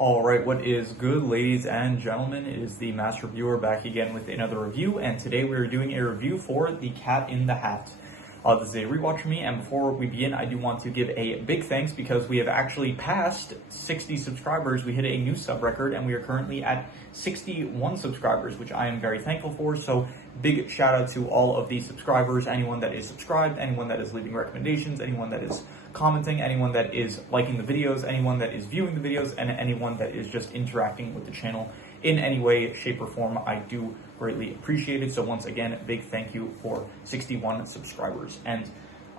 Alright, what is good, ladies and gentlemen? It is the Master Reviewer back again with another review, and today we are doing a review for The Cat in the Hat. This is a rewatch for me, and before we begin, I do want to give a big thanks because we have actually passed 60 subscribers. We hit a new sub record, and we are currently at 61 subscribers, which I am very thankful for. So, big shout out to all of the subscribers, anyone that is subscribed, anyone that is leaving recommendations, anyone that is commenting, anyone that is liking the videos, anyone that is viewing the videos, and anyone that is just interacting with the channel in any way, shape, or form. I do greatly appreciate it. So once again, big thank you for 61 subscribers. And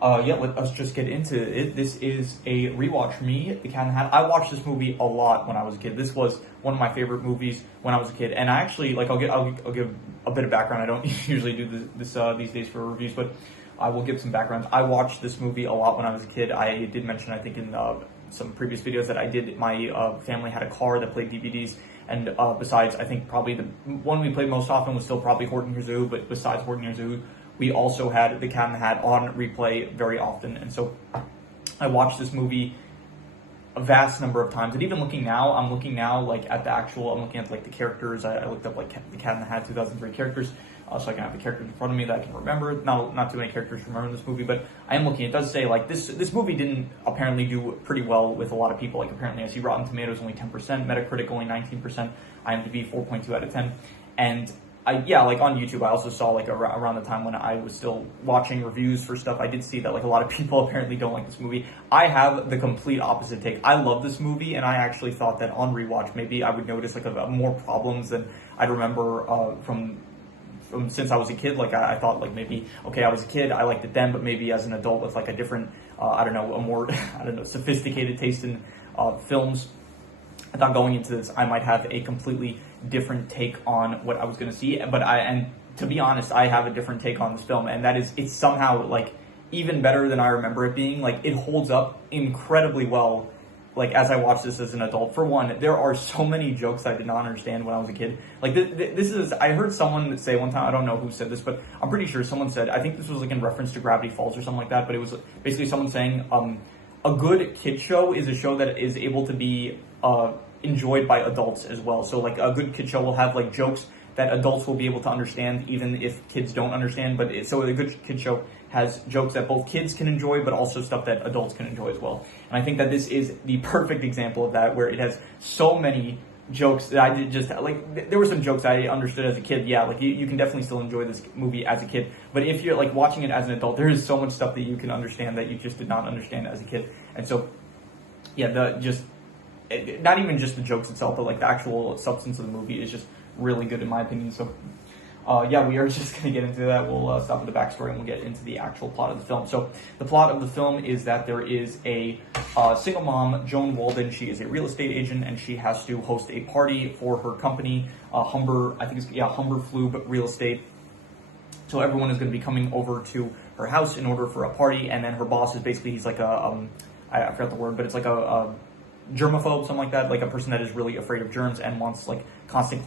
yeah, let us just get into it. This is a rewatch for me, The Cat in the Hat. I watched this movie a lot when I was a kid. This was one of my favorite movies when I was a kid. And I actually, like, I'll give a bit of background. I don't usually do this these days for reviews, but I will give some background. I watched this movie a lot when I was a kid. I did mention, I think, in some previous videos that I did. My family had a car that played DVDs, and besides, I think probably the one we played most often was still probably Horton Zoo. But besides Horton Zoo, we also had The Cat in the Hat on replay very often, and so I watched this movie a vast number of times. And even looking now, I'm looking like at the actual. I'm looking at like the characters. I looked up like The Cat in the Hat 2003 characters. So I can have the characters in front of me that I can remember. Not too many characters to remember in this movie, but I am looking. It does say like this movie didn't apparently do pretty well with a lot of people. Like apparently I see Rotten Tomatoes only 10%, Metacritic only 19%, IMDb 4.2 out of 10. And yeah, like on YouTube, I also saw like around the time when I was still watching reviews for stuff, I did see that like a lot of people apparently don't like this movie. I have the complete opposite take. I love this movie, and I actually thought that on rewatch, maybe I would notice like more problems than I'd remember from since I was a kid. Like I thought like maybe, okay, I was a kid, I liked it then, but maybe as an adult with like a different, I don't know, a more, I don't know, sophisticated taste in films, I thought going into this, I might have a completely different take on what I was going to see. But and to be honest, I have a different take on this film, and that is, it's somehow like even better than I remember it being. Like it holds up incredibly well. Like, as I watch this as an adult, for one, there are so many jokes I did not understand when I was a kid. Like, this is, I heard someone say one time, I don't know who said this, but I'm pretty sure someone said, I think this was like in reference to Gravity Falls or something like that, but it was basically someone saying, a good kid show is a show that is able to be enjoyed by adults as well. So, like, a good kid show will have, like, jokes that adults will be able to understand, even if kids don't understand. But so a good kid show has jokes that both kids can enjoy, but also stuff that adults can enjoy as well. And I think that this is the perfect example of that, where it has so many jokes that I did just, like, there were some jokes I understood as a kid. Yeah, like, you can definitely still enjoy this movie as a kid. But if you're, like, watching it as an adult, there is so much stuff that you can understand that you just did not understand as a kid. And so, yeah, not even just the jokes itself, but, like, the actual substance of the movie is just really good in my opinion. So yeah, we are just going to get into that. We'll stop with the backstory and we'll get into the actual plot of the film. So the plot of the film is that there is a single mom, Joan Walden. She is a real estate agent, and she has to host a party for her company, Humber Flube Real Estate. So everyone is going to be coming over to her house in order for a party, and then her boss is basically, he's like a I forgot the word, but it's like a germaphobe, something like that, like a person that is really afraid of germs and wants like constant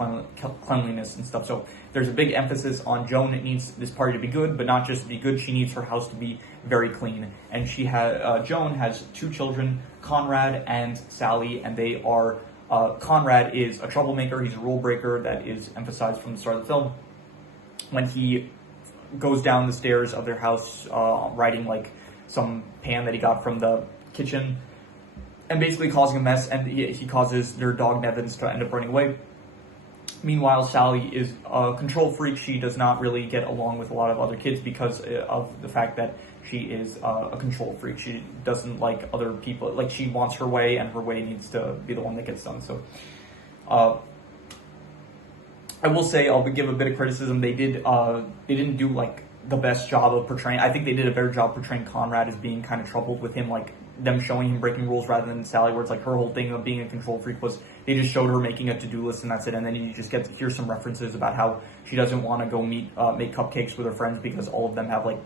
cleanliness and stuff. So there's a big emphasis on Joan needs this party to be good, but not just to be good, she needs her house to be very clean. And Joan has two children, Conrad and Sally, and they are, Conrad is a troublemaker, he's a rule breaker. That is emphasized from the start of the film. When he goes down the stairs of their house, riding like some pan that he got from the kitchen, and basically causing a mess, and he causes their dog Nevins to end up running away. Meanwhile, Sally is a control freak. She does not really get along with a lot of other kids because of the fact that she is a control freak. She doesn't like other people. Like, she wants her way, and her way needs to be the one that gets done. So, I will say, I'll give a bit of criticism. They didn't do like the best job of portraying. I think they did a better job portraying Conrad as being kind of troubled, with him like them showing him breaking rules, rather than Sally, where it's like her whole thing of being a control freak was they just showed her making a to-do list and that's it. And then you just get to hear some references about how she doesn't want to go make cupcakes with her friends because all of them have like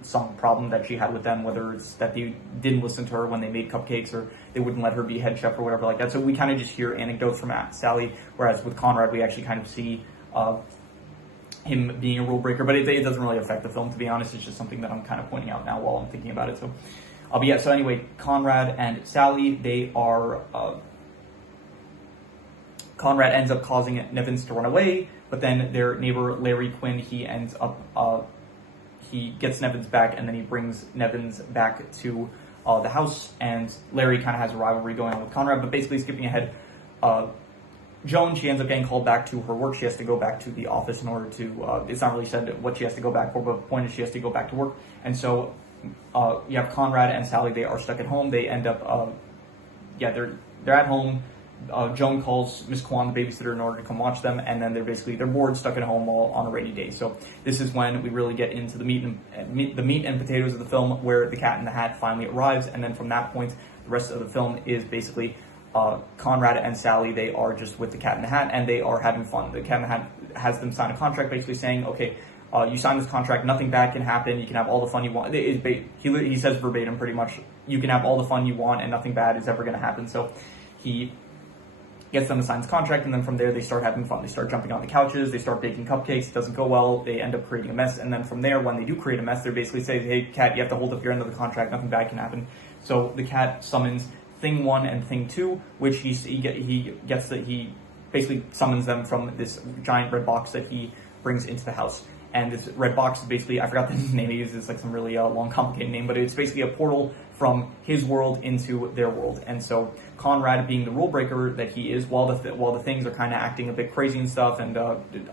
some problem that she had with them, whether it's that they didn't listen to her when they made cupcakes, or they wouldn't let her be head chef or whatever like that. So we kind of just hear anecdotes from Sally, whereas with Conrad we actually kind of see him being a rule breaker. But it doesn't really affect the film, to be honest. It's just something that I'm kind of pointing out now while I'm thinking about it. So but yeah, so anyway, Conrad and Sally, they are Conrad ends up causing Nevins to run away, but then their neighbor Larry Quinn, he ends up he gets Nevins back, and then he brings Nevins back to the house, and Larry kind of has a rivalry going on with Conrad. But basically, skipping ahead, Joan, she ends up getting called back to her work. She has to go back to the office in order to, it's not really said what she has to go back for, but the point is she has to go back to work. And so you have Conrad and Sally, they are stuck at home. They end up, they're at home. Joan calls Miss Kwan, the babysitter, in order to come watch them, and then they're bored, stuck at home all on a rainy day. So this is when we really get into the meat and potatoes of the film, where the Cat in the Hat finally arrives, and then from that point, the rest of the film is basically Conrad and Sally. They are just with the Cat in the Hat, and they are having fun. The Cat in the Hat has them sign a contract, basically saying, okay, you sign this contract, nothing bad can happen, you can have all the fun you want. He says verbatim, pretty much, you can have all the fun you want, and nothing bad is ever going to happen. So he gets them to sign this contract, and then from there they start having fun. They start jumping on the couches, they start baking cupcakes. It doesn't go well, they end up creating a mess, and then from there, when they do create a mess, they basically say, hey, Cat, you have to hold up your end of the contract, nothing bad can happen. So the Cat summons Thing 1 and Thing 2, which he basically summons them from this giant red box that he brings into the house. And this red box is basically, I forgot the name he uses, it's like some really long, complicated name, but it's basically a portal from his world into their world. And so Conrad, being the rule breaker that he is, while the things are kind of acting a bit crazy and stuff, and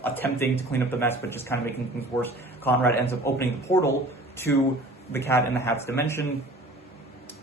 attempting to clean up the mess, but just kind of making things worse, Conrad ends up opening the portal to the Cat in the Hat's dimension.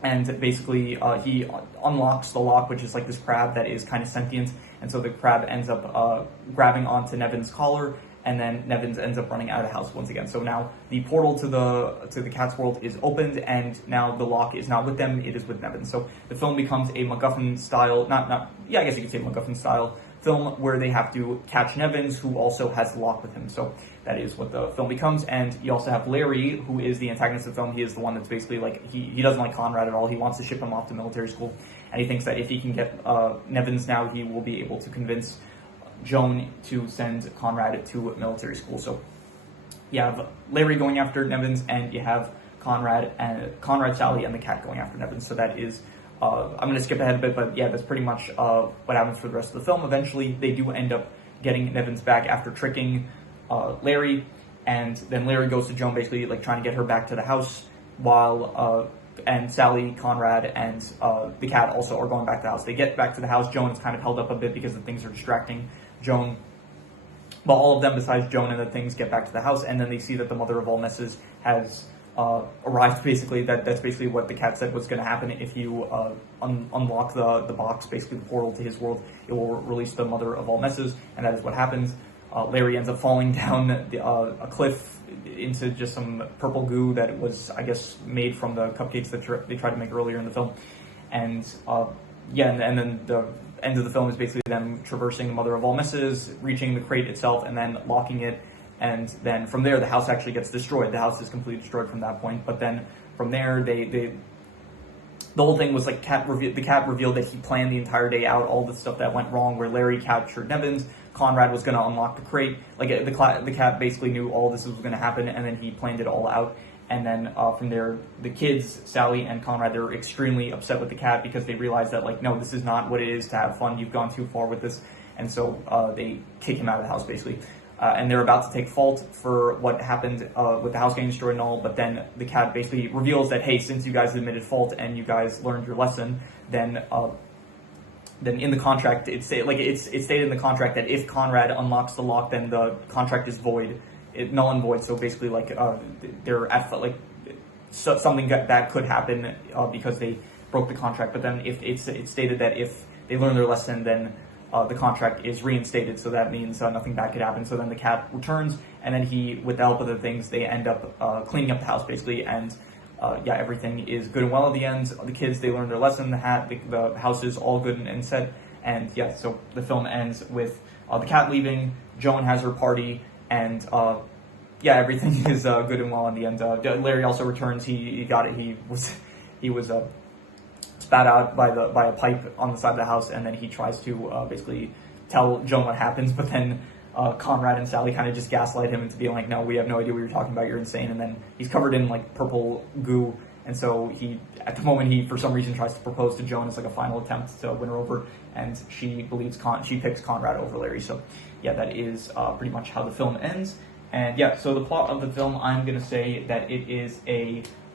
And basically, he unlocks the lock, which is like this crab that is kind of sentient. And so the crab ends up grabbing onto Nevin's collar, and then Nevins ends up running out of the house once again. So now the portal to the Cat's world is opened, and now the lock is not with them, it is with Nevins. So the film becomes a MacGuffin style, I guess you could say MacGuffin style film, where they have to catch Nevins, who also has the lock with him. So that is what the film becomes. And you also have Larry, who is the antagonist of the film. He is the one that's basically like, he doesn't like Conrad at all. He wants to ship him off to military school, and he thinks that if he can get Nevins now, he will be able to convince Joan to send Conrad to military school. So you have Larry going after Nevins, and you have Conrad, Sally, and the Cat going after Nevins. So that is, I'm going to skip ahead a bit, but yeah, that's pretty much what happens for the rest of the film. Eventually, they do end up getting Nevins back after tricking Larry, and then Larry goes to Joan, basically like trying to get her back to the house, while and Sally, Conrad, and the Cat also are going back to the house. They get back to the house. Joan is kind of held up a bit because the things are distracting Joan. But all of them, besides Joan and the things, get back to the house, and then they see that the mother of all messes has arrived. Basically, that's basically what the Cat said was going to happen. If you unlock the box, basically the portal to his world, it will release the mother of all messes, and that is what happens. Larry ends up falling down a cliff into just some purple goo that was, I guess, made from the cupcakes that they tried to make earlier in the film. And and then the end of the film is basically them traversing the mother of all messes, reaching the crate itself, and then locking it. And then from there, the house actually gets destroyed. The house is completely destroyed from that point. But then from there, the whole thing was like the Cat revealed that he planned the entire day out, all the stuff that went wrong, where Larry captured Nevins, Conrad was going to unlock the crate. Like the Cat basically knew all this was going to happen, and then he planned it all out. And then from there, the kids, Sally and Conrad, they're extremely upset with the Cat because they realize that, like, no, this is not what it is to have fun. You've gone too far with this. And so they kick him out of the house, basically. And they're about to take fault for what happened with the house getting destroyed and all, but then the Cat basically reveals that, hey, since you guys admitted fault and you guys learned your lesson, then in the contract, it's stated in the contract that if Conrad unlocks the lock, then the contract is void, null and void. So basically, like, they're at, like, something that could happen because they broke the contract. But then if it's stated that if they learn their lesson, then the contract is reinstated, so that means nothing bad could happen. So then the Cat returns, and then he, with the help of the things, they end up cleaning up the house, basically, and everything is good and well at the end. The kids, they learn their lesson, the house is all good and set, and yeah, so the film ends with the Cat leaving, Joan has her party, and everything is good and well in the end. Larry also returns, he got it, he was spat out by a pipe on the side of the house, and then he tries to basically tell Joan what happens, but then Conrad and Sally kind of just gaslight him into being like, no, we have no idea what you're talking about, you're insane. And then he's covered in like purple goo, and so at the moment, he for some reason tries to propose to Joan as like a final attempt to win her over, and she picks Conrad over Larry. So yeah, that is pretty much how the film ends. And yeah, so the plot of the film, I'm gonna say that it is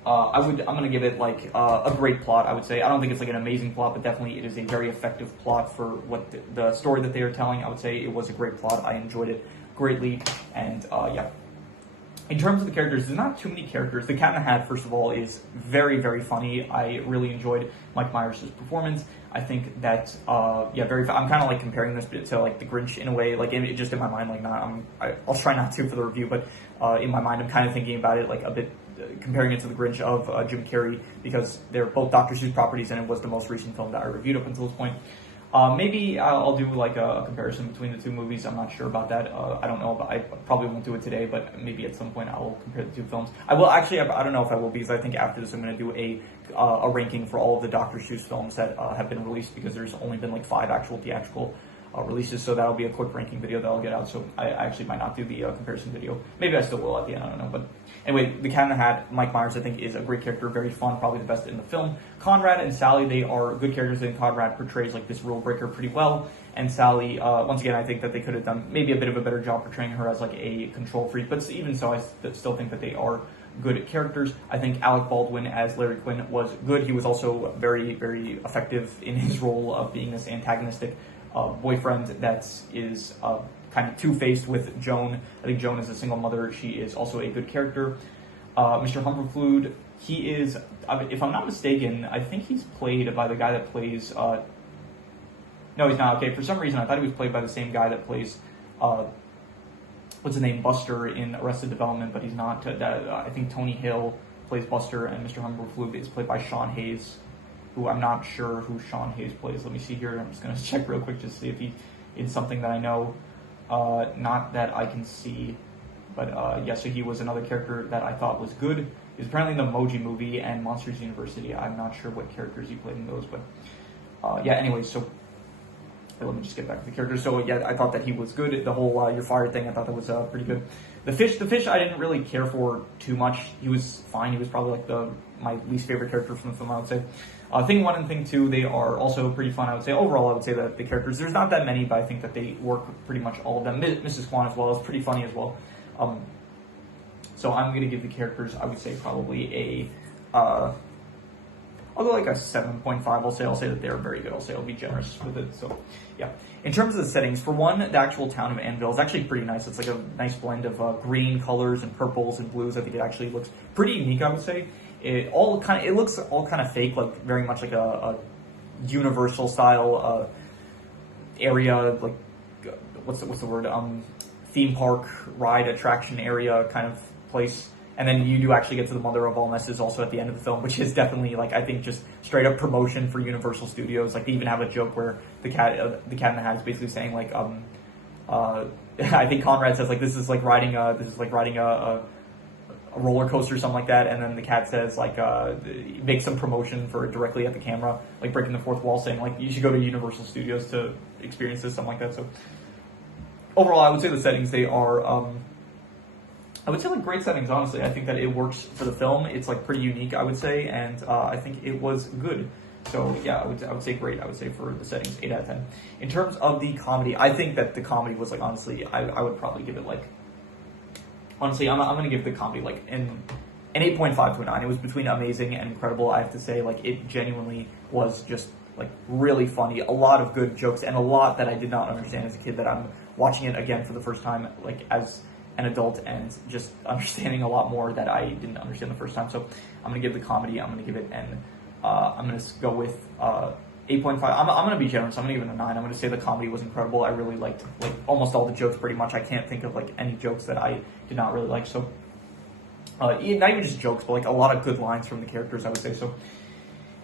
I'm gonna give it like a great plot. I would say I don't think it's like an amazing plot, but definitely it is a very effective plot for what the story that they are telling. I would say it was a great plot. I enjoyed it greatly, and yeah. In terms of the characters, there's not too many characters. The Cat in the Hat, first of all, is very, very funny. I really enjoyed Mike Myers' performance. I think that, yeah, I'm kind of like comparing this to like The Grinch in a way, like just in my mind, like I'll try not to for the review, but in my mind, I'm kind of thinking about it like a bit, comparing it to The Grinch of Jim Carrey, because they're both Dr. Seuss properties, and it was the most recent film that I reviewed up until this point. Maybe I'll do like a comparison between the two movies. I'm not sure about that. I don't know, but I probably won't do it today, but maybe at some point I will compare the two films. I will actually, I don't know if I will, because I think after this I'm going to do a ranking for all of the Dr. Seuss films that have been released, because there's only been like 5 actual theatrical releases, so that'll be a quick ranking video that I'll get out. So I actually might not do the comparison video. Maybe I still will at the end, I don't know. But anyway, The Cat in the Hat, Mike Myers, I think, is a great character, very fun, probably the best in the film. Conrad and Sally, they are good characters, and Conrad portrays like this rule breaker pretty well. And Sally, once again, I think that they could have done maybe a bit of a better job portraying her as like a control freak, but even so, I still think that they are good characters. I think Alec Baldwin as Larry Quinn was good. He was also very, very effective in his role of being this antagonistic boyfriend that is kind of two-faced with Joan. I think Joan is a single mother. She is also a good character. Mr. Humberflood, he is, if I'm not mistaken, I think he's played by the guy that plays, no, he's not. Okay, for some reason I thought he was played by the same guy that plays, what's his name, Buster in Arrested Development, but he's not. I think Tony Hill plays Buster, and Mr. Humberflood is played by Sean Hayes, who I'm not sure who Sean Hayes plays. Let me see here. I'm just going to check real quick just to see if he is something that I know. Not that I can see, but yeah, so he was another character that I thought was good. He was apparently in the Emoji Movie and Monsters University. I'm not sure what characters he played in those, but yeah, anyway, so let me just get back to the characters. So yeah, I thought that he was good. The whole You're Fired thing, I thought that was pretty good. The fish I didn't really care for too much. He was fine. He was probably like my least favorite character from the film, I would say. Thing 1 and Thing 2, they are also pretty fun, I would say. Overall, I would say that the characters, there's not that many, but I think that they work with pretty much all of them. Mrs. Kwan as well is pretty funny as well. So I'm going to give the characters, I would say, probably I'll go like a 7.5. I'll say that they're very good. I'll be generous with it. So yeah. In terms of the settings, for one, the actual town of Annville is actually pretty nice. It's like a nice blend of green colors and purples and blues. I think it actually looks pretty unique, I would say. It looks all kind of fake, like very much like a Universal style area, like what's the word? Theme park ride attraction area kind of place. And then you do actually get to the mother of all messes also at the end of the film, which is definitely, like, I think just straight up promotion for Universal Studios. Like, they even have a joke where the cat in the Hat is basically saying, like, I think Conrad says, like, this is like riding a roller coaster or something like that, and then the cat says, like, make some promotion for it directly at the camera, like breaking the fourth wall, saying, like, you should go to Universal Studios to experience this, something like that. So overall, I would say the settings, they are I would say like great settings, honestly. I think that it works for the film. It's like pretty unique, I would say, and I think it was good. So yeah, I would say great. I would say for the settings, 8 out of 10. In terms of the comedy, I think that the comedy was like, honestly, I would probably give it like, honestly, I'm going to give the comedy like an 8.5 to a 9. It was between amazing and incredible. I have to say, like, it genuinely was just like really funny. A lot of good jokes and a lot that I did not understand as a kid that I'm watching it again for the first time, like as an adult, and just understanding a lot more that I didn't understand the first time. So I'm going to give the comedy, I'm going to give it I'm going to go with 8.5. I'm going to be generous. I'm going to give it a 9. I'm going to say the comedy was incredible. I really liked like almost all the jokes pretty much. I can't think of like any jokes that I did not really like. So not even just jokes, but like a lot of good lines from the characters, I would say. So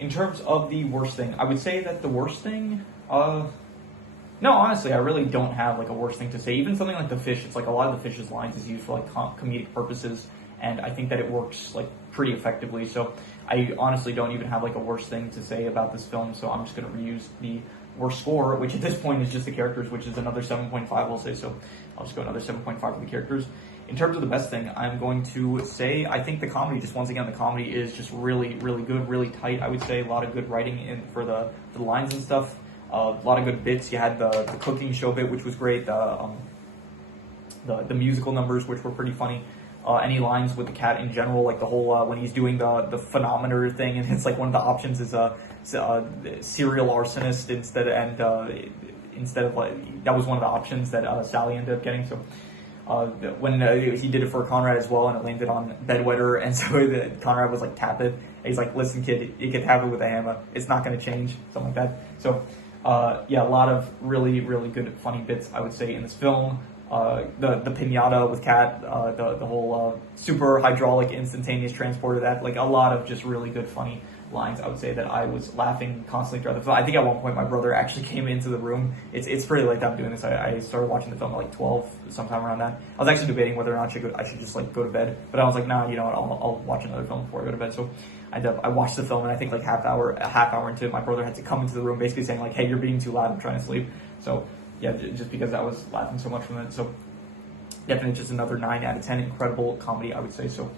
in terms of the worst thing, I would say that the worst thing, no, honestly, I really don't have like a worst thing to say. Even something like the fish, it's like a lot of the fish's lines is used for like comedic purposes, and I think that it works like pretty effectively. So I honestly don't even have like a worst thing to say about this film. So I'm just going to reuse the worst score, which at this point is just the characters, which is another 7.5, I'll say. So I'll just go another 7.5 for the characters. in terms of the best thing, I'm going to say I think the comedy, just once again, the comedy is just really, really good, really tight. I would say a lot of good writing in for the lines and stuff. A lot of good bits. You had the cooking show bit, which was great. The musical numbers, which were pretty funny. Any lines with the cat in general, like the whole when he's doing the phenometer thing, and it's like one of the options is a serial arsonist instead of like that was one of the options that Sally ended up getting. So when he did it for Conrad as well, and it landed on bedwetter, and so Conrad was like, tap it. And he's like, listen, kid, you can tap it with a hammer. It's not going to change, something like that. So yeah, a lot of really, really good funny bits, I would say, in this film. The pinata with Kat, the whole super hydraulic instantaneous transport of that, like a lot of just really good funny lines. I would say that I was laughing constantly throughout the film. I think at one point my brother actually came into the room. It's pretty late that I'm doing this. I started watching the film at like 12, sometime around that. I was actually debating whether or not I should just like go to bed, but I was like, nah, you know what, I'll watch another film before I go to bed. So I watched the film, and I think like a half hour into it, my brother had to come into the room basically saying like, hey, you're being too loud, I'm trying to sleep. So yeah, just because I was laughing so much from it. So definitely just another 9 out of 10. Incredible comedy, I would say. So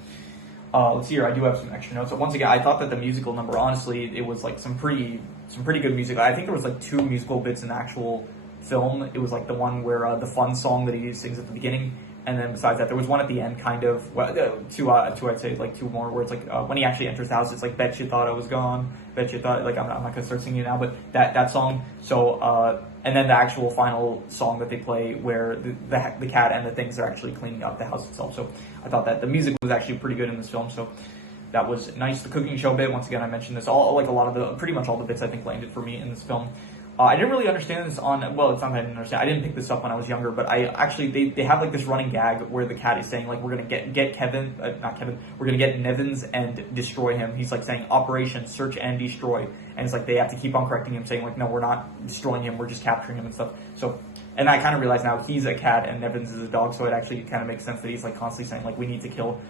let's see here. I do have some extra notes. So once again, I thought that the musical number, honestly, it was like some pretty good music. I think there was like 2 musical bits in the actual film. It was like the one where the fun song that he sings at the beginning, and then besides that, there was one at the end, kind of. Well, two I'd say, like 2 more, where it's like when he actually enters the house, it's like, bet you thought I was gone, bet you thought, like I'm not gonna start singing it now, but that song. So and then the actual final song that they play, where the cat and the things are actually cleaning up the house itself. So I thought that the music was actually pretty good in this film. So that was nice. The cooking show bit, once again, I mentioned this, pretty much all the bits I think landed for me in this film. I didn't really understand this it's not that I didn't understand. I didn't pick this up when I was younger, but they have like this running gag where the cat is saying like, we're gonna get Kevin, not Kevin, we're gonna get Nevins and destroy him. He's like saying Operation Search and Destroy, and it's like they have to keep on correcting him, saying like, no, we're not destroying him, we're just capturing him and stuff. So, and I kind of realized now he's a cat and Nevins is a dog, so it actually kind of makes sense that he's like constantly saying like, we need to kill.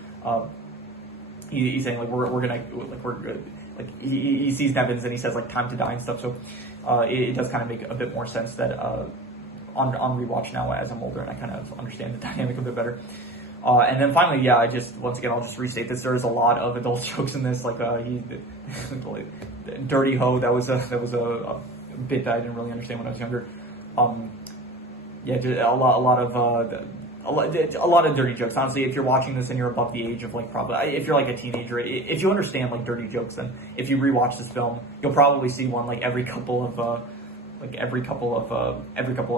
He's saying like we're gonna like we're good. Like he sees Nevins and he says like, time to die and stuff. So it does kind of make a bit more sense that on rewatch now as I'm older, and I kind of understand the dynamic a bit better. And then finally, yeah, once again I'll just restate this. There's a lot of adult jokes in this, like dirty hoe. That was a bit that I didn't really understand when I was younger. Yeah, just a lot of dirty jokes. Honestly, if you're watching this and you're above the age of like, probably if you're like a teenager, if you understand like dirty jokes, then if you rewatch this film, you'll probably see one like every couple of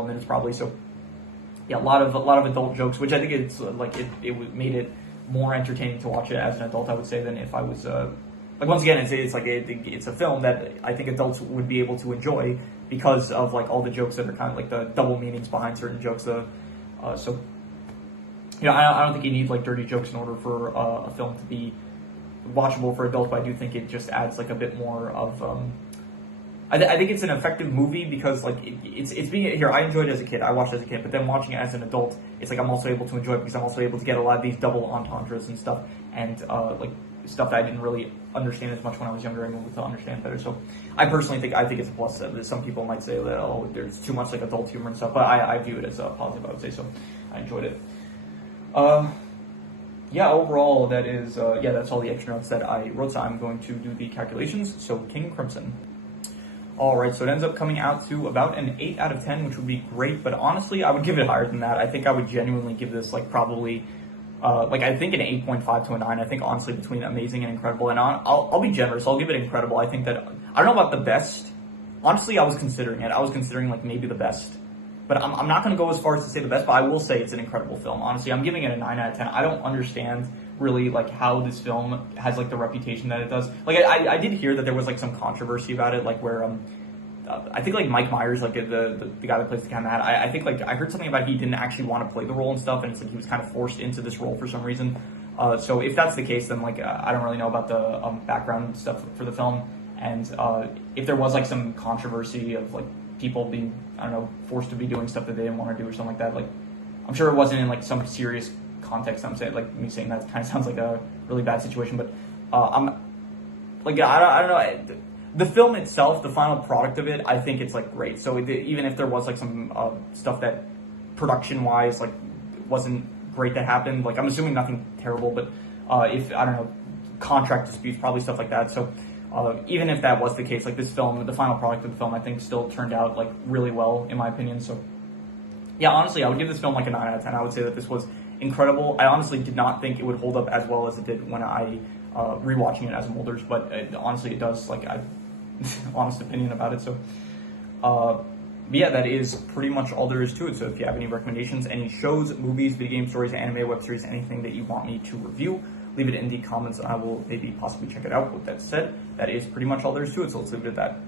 minutes probably. So yeah, a lot of adult jokes, which I think it's like it made it more entertaining to watch it as an adult, I would say, than if I was like, once again, it's a film that I think adults would be able to enjoy because of like all the jokes that are kind of like the double meanings behind certain jokes. So you know, I don't think you need like dirty jokes in order for a film to be watchable for adults, but I do think it just adds like a bit more of. I think it's an effective movie because like it's being here. I enjoyed it as a kid. I watched it as a kid, but then watching it as an adult, it's like I'm also able to enjoy it because I'm also able to get a lot of these double entendres and stuff, and like stuff that I didn't really understand as much when I was younger. I'm able to understand better. So I personally think it's a plus. Some people might say that there's too much like adult humor and stuff, but I view it as a positive. I would say so. I enjoyed it. Yeah, overall, that is, that's all the extra notes that I wrote, so I'm going to do the calculations. So, King Crimson. Alright, so it ends up coming out to about an 8 out of 10, which would be great, but honestly, I would give it higher than that. I think I would genuinely give this, like, probably, I think an 8.5 to a 9. I think, honestly, between amazing and incredible, and I'll be generous, I'll give it incredible. I think that, I don't know about the best. Honestly, I was considering it. I was considering, like, maybe the best. But I'm not going to go as far as to say the best, but I will say it's an incredible film. Honestly, I'm giving it a 9 out of 10. I don't understand really like how this film has like the reputation that it does. Like I did hear that there was like some controversy about it, like where I think like Mike Myers, like the guy that plays the cat in the hat, I think like I heard something about he didn't actually want to play the role and stuff, and it's like he was kind of forced into this role for some reason. So if that's the case, then like I don't really know about the background stuff for the film, and if there was like some controversy of like people being, I don't know, forced to be doing stuff that they didn't want to do or something like that. Like, I'm sure it wasn't in like some serious context. I'm saying, like, me saying that kind of sounds like a really bad situation, but I'm like, I don't know. The film itself, the final product of it, I think it's like great. So even if there was like some stuff that production wise like wasn't great that happened. Like, I'm assuming nothing terrible, but if, I don't know, contract disputes, probably stuff like that. So even if that was the case, like, this film, the final product of the film, I think still turned out like really well, in my opinion. So yeah, honestly, I would give this film like a 9 out of 10. I would say that this was incredible. I honestly did not think it would hold up as well as it did when I rewatching it as I'm older, but honestly, it does. Like, I honest opinion about it. So but yeah, that is pretty much all there is to it. So if you have any recommendations, any shows, movies, video game stories, anime, web series, anything that you want me to review, leave it in the comments and I will maybe possibly check it out. With that said, that is pretty much all there is to it. So let's leave it at that.